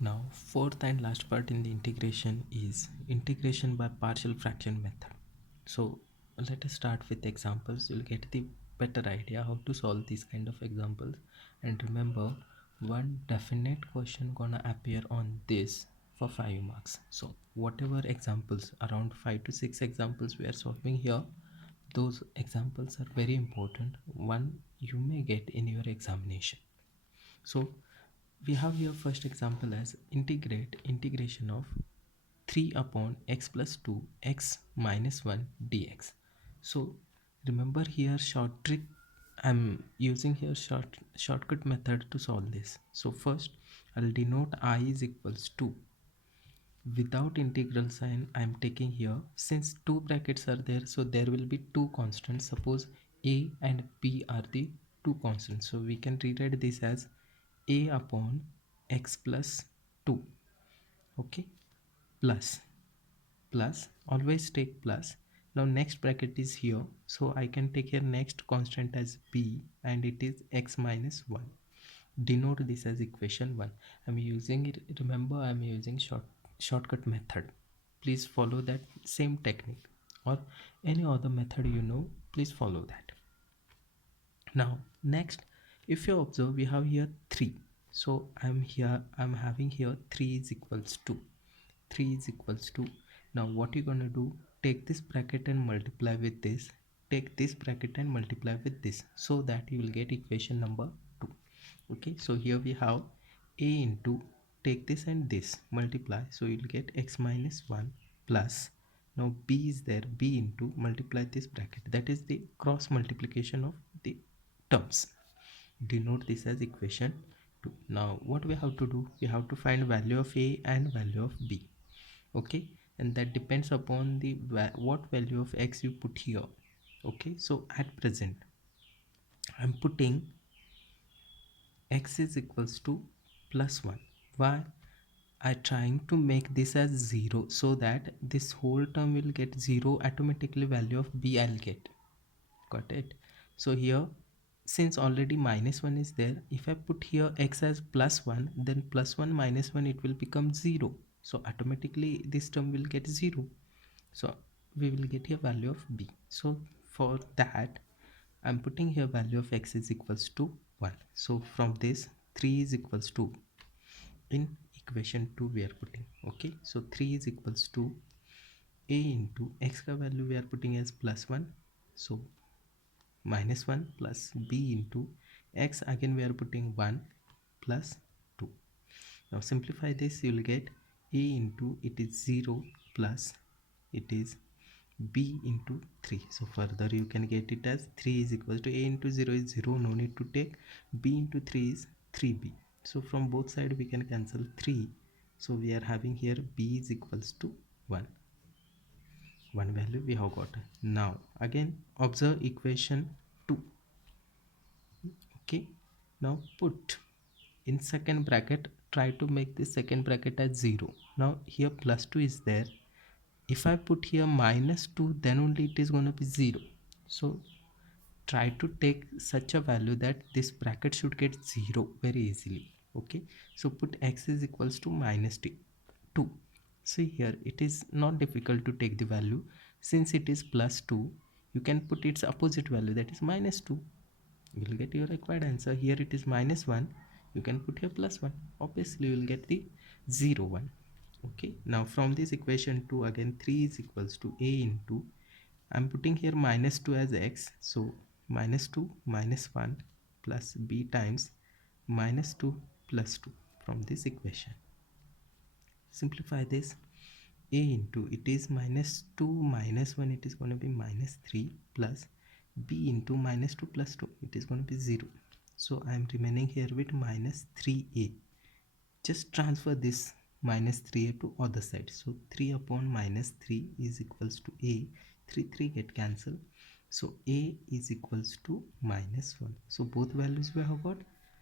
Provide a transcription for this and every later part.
Now, fourth and last part in the integration is integration by partial fraction method. So, let us start with examples. You'll get the better idea how to solve these kind of examples. And remember, one definite question gonna appear on this for 5 marks. So, whatever examples, around 5 to 6 examples we are solving here, those examples are very important. One you may get in your examination. So we have here first example as integration of 3 upon x plus 2 x minus 1 dx. So remember here short trick, I'm using here shortcut method to solve this. So first I'll denote I is equals to, without integral sign I'm taking here, since two brackets are there, so there will be two constants. Suppose a and b are the two constants, so we can rewrite this as a upon x plus 2. Okay, plus always take plus. Now next bracket is here, so I can take here next constant as b and it is x minus 1. Denote this as equation 1. I'm using it, remember I'm using shortcut method. Please follow that same technique, or any other method please follow that. Now next, if you observe, we have here 3. So I'm having here 3 is equals to 3 is equals to. Now what you're gonna do, take this bracket and multiply with this, take this bracket and multiply with this, so that you will get equation number 2. Okay, so here we have a into, take this and this multiply, so you'll get x minus 1 plus, now b is there, b into multiply this bracket, that is the cross multiplication of the terms. Denote this as equation 2. Now what we have to do, we have to find value of a and value of b. Okay, and that depends upon the what value of x you put here. Okay, so at present I'm putting x is equals to plus 1. Why? I trying to make this as 0, so that this whole term will get 0, automatically value of b I'll get. Got it? So here, since already minus 1 is there, if I put here x as plus 1, then plus 1 minus 1 it will become 0, so automatically this term will get 0. So we will get here value of b. So for that I'm putting here value of x is equals to 1. So from this 3 is equals to, in equation 2 we are putting. Okay, so 3 is equals to a into x ka value we are putting as plus 1, so minus 1 plus b into x, again we are putting 1 plus 2. Now simplify this, you will get a into, it is 0 plus it is b into 3. So further you can get it as 3 is equal to a into 0 is 0, no need to take, b into 3 is 3b. So from both sides we can cancel 3, so we are having here b is equals to 1. One value we have got. Now again observe equation 2. Okay, now put in second bracket, try to make this second bracket as 0. Now here plus 2 is there, if I put here minus 2, then only it is going to be 0. So try to take such a value that this bracket should get 0 very easily. Okay, so put x is equals to minus 2. See here, it is not difficult to take the value. Since it is plus 2, you can put its opposite value, that is minus 2. You will get your required answer. Here it is minus 1, you can put here plus 1, obviously you will get the 0 1. Okay, now from this equation 2, again 3 is equals to a into, I'm putting here minus 2 as x, so minus 2 minus 1 plus b times minus 2 plus 2 from this equation. Simplify this, a into, it is minus 2 minus 1, it is going to be minus 3 plus b into minus 2 plus 2, it is going to be 0. So I am remaining here with minus 3a. Just transfer this minus 3a to other side, so 3 upon minus 3 is equals to a, 3 get cancelled, so a is equals to minus 1. So both values we have got.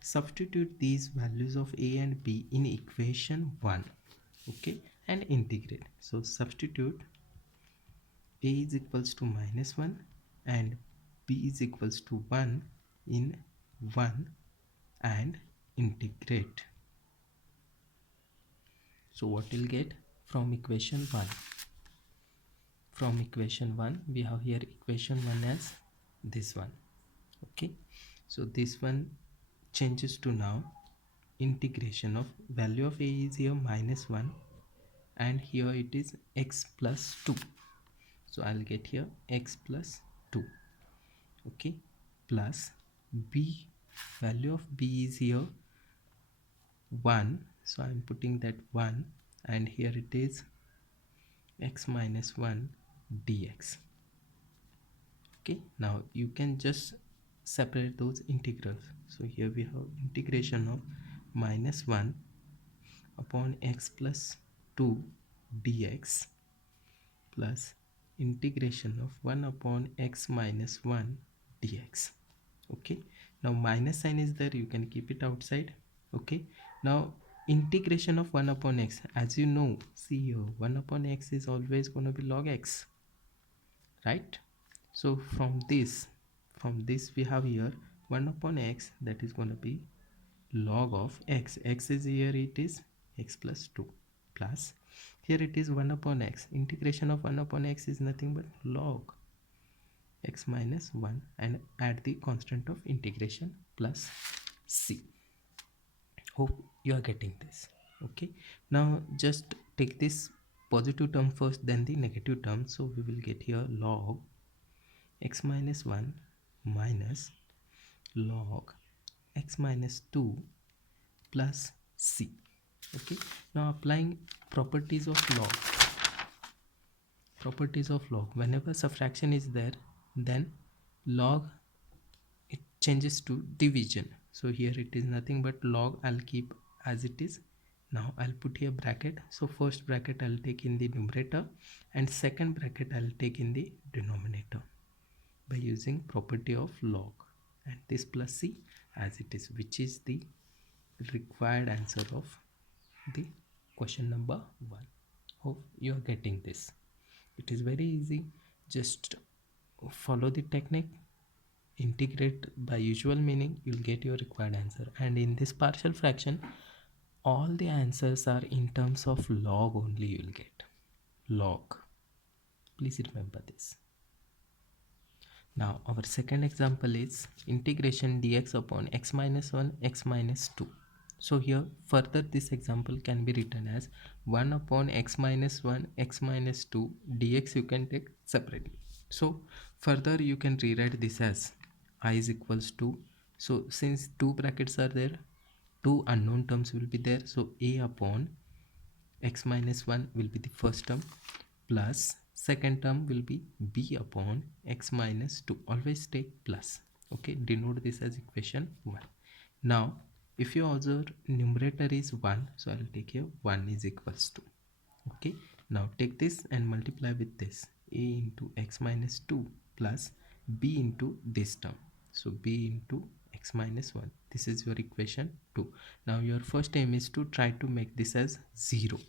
Substitute these values of a and b in equation 1. Okay, and integrate. So substitute a is equals to minus 1 and b is equals to 1 in 1 and integrate. So what we'll get from equation 1? From equation 1 we have here equation 1 as this one. Okay, so this one changes to now integration of value of a is here -1 and here it is x plus 2. So I'll get here x plus 2. Okay, plus b, value of b is here 1, so I'm putting that 1 and here it is x minus 1 dx. Okay, now you can just separate those integrals. So here we have integration of -1 upon x plus 2 dx plus integration of 1 upon x minus 1 dx. Okay, now minus sign is there, you can keep it outside. Okay, now integration of 1 upon x, as you know, see here 1 upon x is always going to be log x, right? So from this we have here 1 upon x, that is going to be log of x. X is here, it is x plus 2 plus here it is 1 upon x. Integration of 1 upon x is nothing but log x minus 1 and add the constant of integration plus c. Hope you are getting this. Okay, now just take this positive term first, then the negative term. So we will get here log x minus 1 minus log x minus 2 plus c. Okay, now applying properties of log, whenever subtraction is there, then log, it changes to division. So here it is nothing but log, I'll keep as it is. Now I'll put here bracket. So first bracket I'll take in the numerator and second bracket I'll take in the denominator by using property of log, and this plus c as it is, which is the required answer of the question number 1. Hope you are getting this. It is very easy, just follow the technique, integrate by usual meaning, you'll get your required answer. And in this partial fraction, all the answers are in terms of log only, you'll get log. Please remember this. Now our second example is integration dx upon x minus 1 x minus 2. So here further this example can be written as 1 upon x minus 1 x minus 2 dx, you can take separately. So further you can rewrite this as I is equals to, so since two brackets are there, two unknown terms will be there, so a upon x minus 1 will be the first term plus second term will be b upon x minus 2. Always take plus. Okay, denote this as equation 1. Now if you observe numerator is 1, so I'll take here 1 is equals to. Okay, now take this and multiply with this, a into x minus 2 plus b into this term, so b into x minus 1. This is your equation 2. Now your first aim is to try to make this as 0.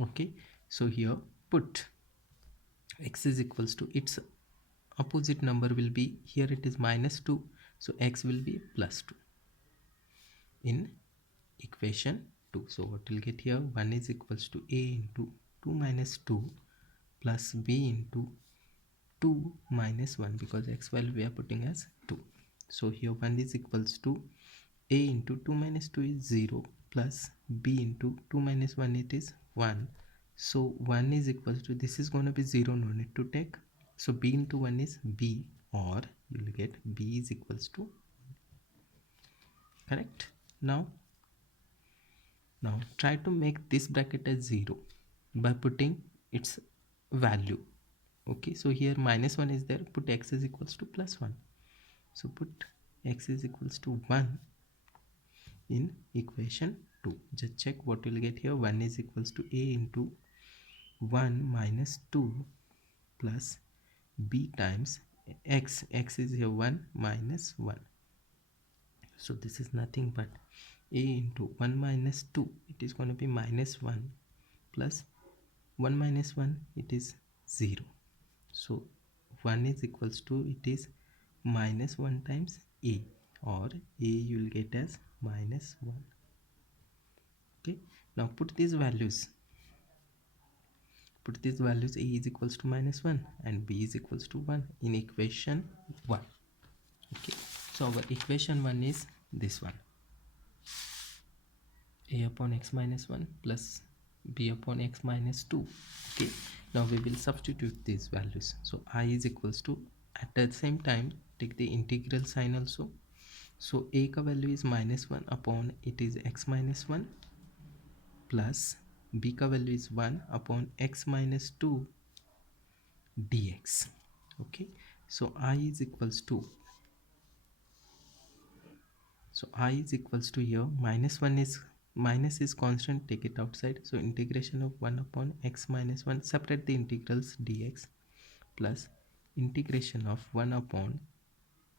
Okay, so here put x is equals to, its opposite number will be, here it is -2, so x will be +2 in equation 2. So what we'll get here, 1 is equals to a into 2 minus 2 plus b into 2 minus 1, because x value we are putting as 2. So here 1 is equals to a into 2 minus 2 is 0 plus b into 2 minus 1, it is 1. So 1 is equals to, this is going to be 0, no need to take. So b into 1 is b, or you will get b is equals to, correct. Now try to make this bracket as 0 by putting its value. Okay, so here -1 is there, put x is equals to +1. So put x is equals to 1 in equation 2. Just check what we'll get here. 1 is equals to a into 1 minus 2 plus b times x. X is here 1 minus 1. So this is nothing but a into 1 minus 2, it is going to be -1 plus 1 minus 1, it is 0. So 1 is equals to, it is -1 times a, or a you will get as -1. Okay, now put these values Put these values, a is equals to minus 1 and b is equals to 1 in equation 1. Okay, so our equation 1 is this one, a upon x minus 1 plus b upon x minus 2. Okay, now we will substitute these values. So I is equals to, at the same time take the integral sign also. So a ka value is minus 1 upon it is x minus 1 plus b ka value is 1 upon x minus 2 dx. Okay, so I is equals to, so I is equals to, here minus is constant, take it outside. So integration of 1 upon x minus 1, separate the integrals dx, plus integration of 1 upon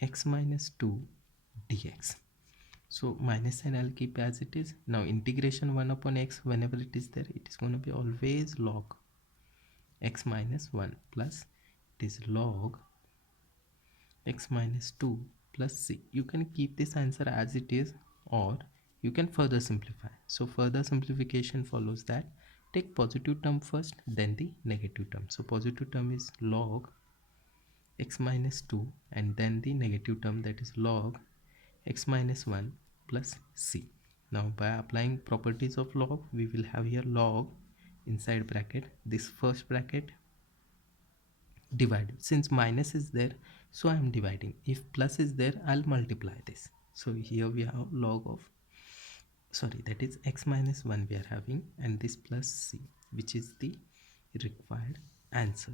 x minus 2 dx. So minus sign I'll keep as it is. Now integration 1 upon x, whenever it is there, it is going to be always log x minus 1 plus it is log x minus 2 plus c. You can keep this answer as it is, or you can further simplify. So further simplification follows that take positive term first, then the negative term. So positive term is log x minus 2 and then the negative term, that is log x minus 1 plus c. Now by applying properties of log, we will have here log inside bracket, this first bracket, divide. Since minus is there, so I am dividing. If plus is there, I'll multiply this. So here we have log of, sorry, that is x minus 1 we are having, and this plus c, which is the required answer.